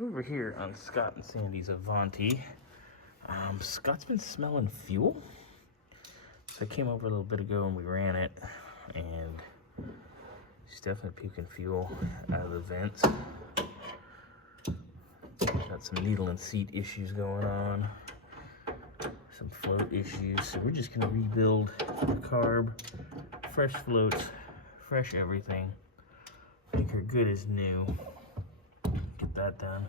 Over here on Scott and Sandy's Avanti, Scott's been smelling fuel. So I came over a little bit ago and we ran it, and he's definitely puking fuel out of the vents. Got some needle and seat issues going on, some float issues. So we're just gonna rebuild the carb, fresh floats, fresh everything. Make her good as new. Get that done.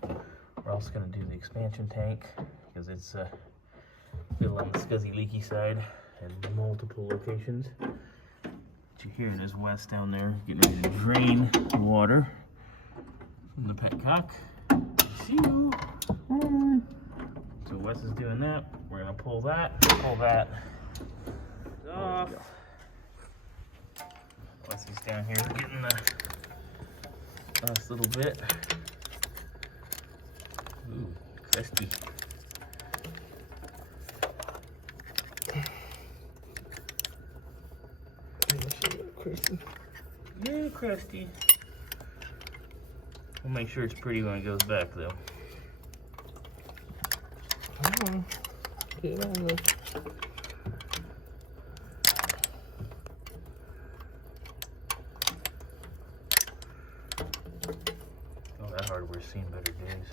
We're also gonna do the expansion tank because it's a little on the scuzzy leaky side at multiple locations. But you hear it is Wes down there getting ready to drain the water from the petcock. See you. So Wes is doing that. We're gonna pull that off. Wes is down here getting the last little bit. Ooh, crusty. Yeah, crusty. We'll make sure it's pretty when it goes back, though. Get on there. Oh, that hardware's seen better days.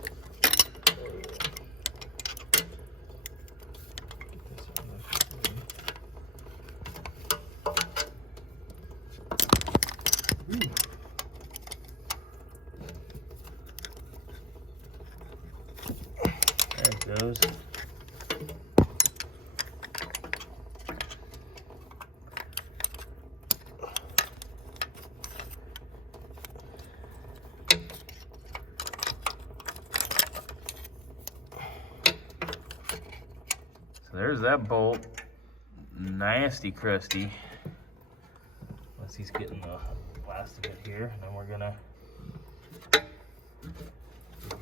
There it goes. So there's that bolt. Nasty crusty. Unless he's getting the last of it here, and then we're gonna get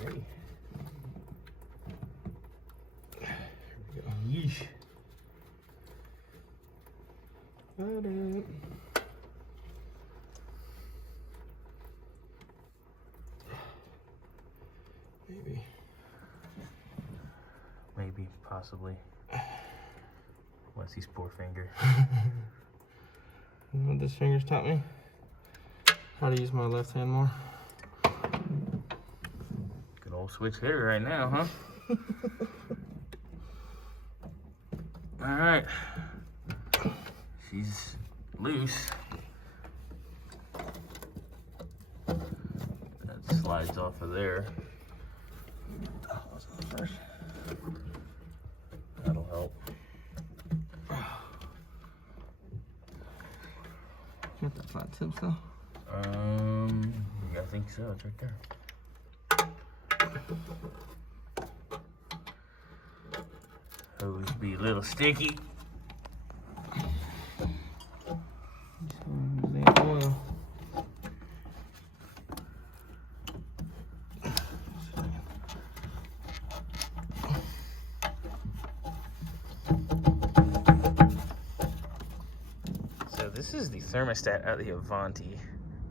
ready. Yeesh. Maybe, possibly. Wesley's poor finger. You know what this finger's taught me? How to use my left hand more. Good old switch hitter right now, huh? All right. She's loose. That slides off of there. That'll help. Got the flat tips though? Yeah, I think so. It's right there. Hose be a little sticky. Oil. So this is the thermostat out of the Avanti.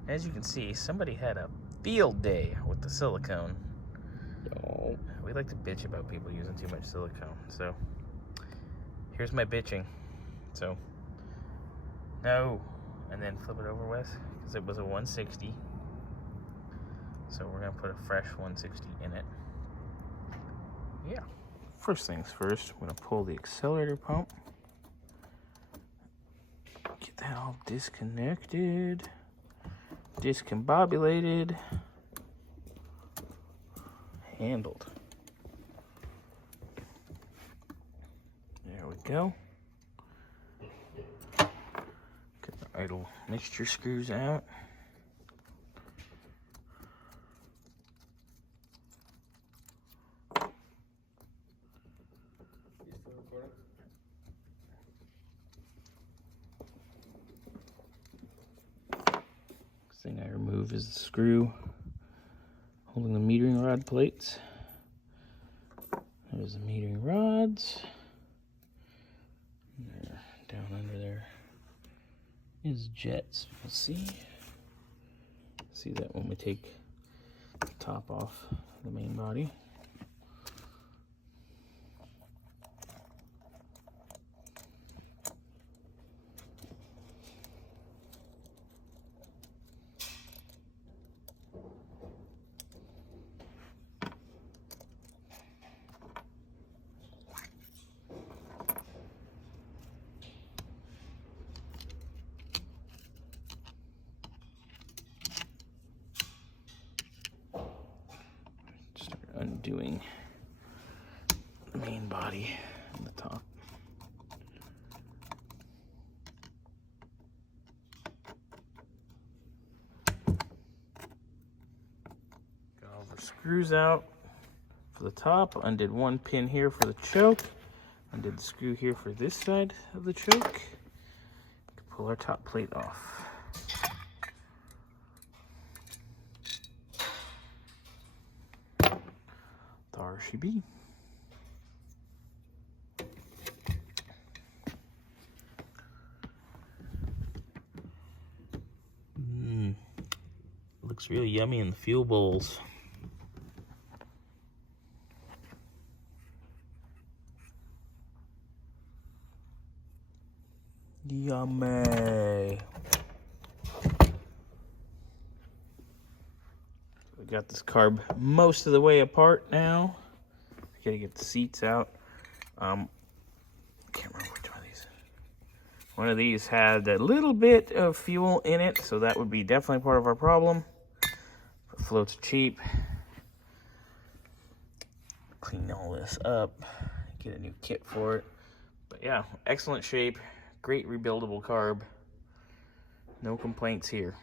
As you can see, somebody had a field day with the silicone. Oh. We like to bitch about people using too much silicone. So here's my bitching. So no, and then flip it over, Wes, because it was a 160. So we're gonna put a fresh 160 in it. Yeah. First things first, I'm gonna pull the accelerator pump. Get that all disconnected, discombobulated, handled. There we go. Get the idle mixture screws out. Thing I remove is the screw holding the metering rod plates. There's the metering rods. There, down under there is jets. We'll see that when we take the top off the main body. Start undoing the main body and the top. Got all the screws out for the top. Undid one pin here for the choke. Undid the screw here for this side of the choke. Pull our top plate off. There she be. Looks really yummy in the fuel bowls. Yummy. We got this carb most of the way apart now. Gotta get the seats out. Can't remember which one of these. One of these had a little bit of fuel in it, so that would be definitely part of our problem. But float's cheap. Clean all this up. Get a new kit for it. But yeah, excellent shape. Great rebuildable carb. No complaints here.